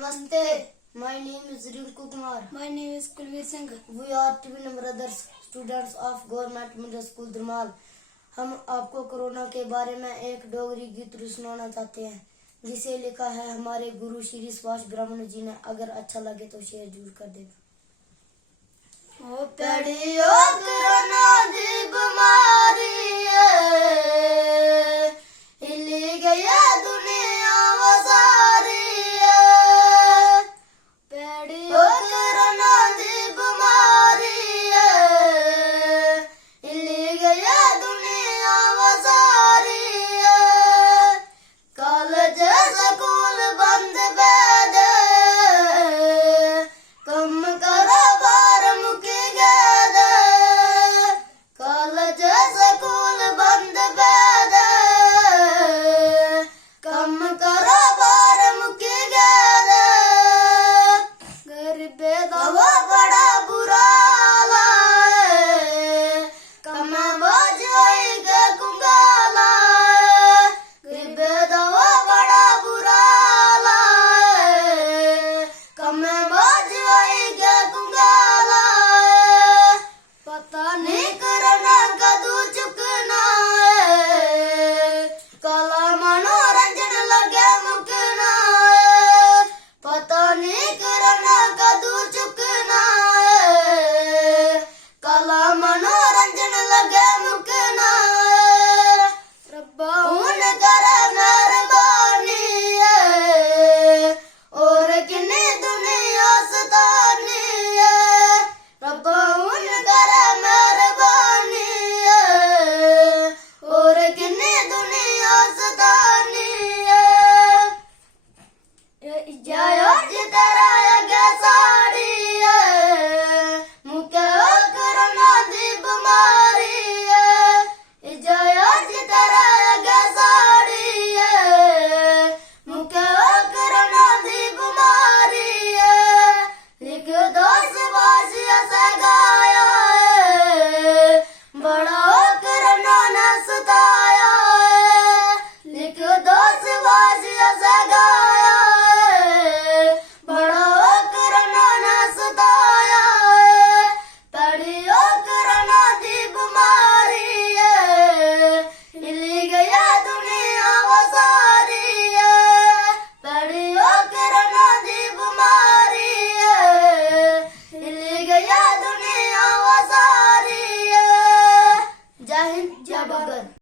Namaste. My name is Rinku Kumar. My name is Kulveer Singh. We are twin brothers, students of Government Middle School Dharamlal. हम आपको corona के बारे में एक डोगरी गीत सुनाना चाहते हैं, जिसे लिखा है हमारे गुरु श्री सुभाष ब्राह्मण जी ने. अगर अच्छा लगे तो शेयर जरूर कर देना. ओ पड़ियो कोरोना दी बीमारी हिली गया दुनिया वसारी. पड़ियो कोरोना दी बीमारी हिली गया दुनिया वसारी. कॉलेज स्कूल बंद बैद कम करो बार मुकी गैद. कॉलेज स्कूल बंद बैद कम करो बार मुकी गैद. गरीबे दवा बड़ा बुरा लाए कमा बोझ होई के कुंगाला. गरीबे दवा बड़ा बुरा लाए कमा बोझ होई के कुंगाला. पता नहीं करना कदू चुकना काला मनोरंजन लगे मुकना. पता नहीं करना कदू चुकना काला मनोरंजन लगे मुकना. रब्बा उन करे मेहरबानी और किन्नी दुनिया सतानी. रब्बा उन करे मेहरबानी और किन्नी दुनिया सतानी. जय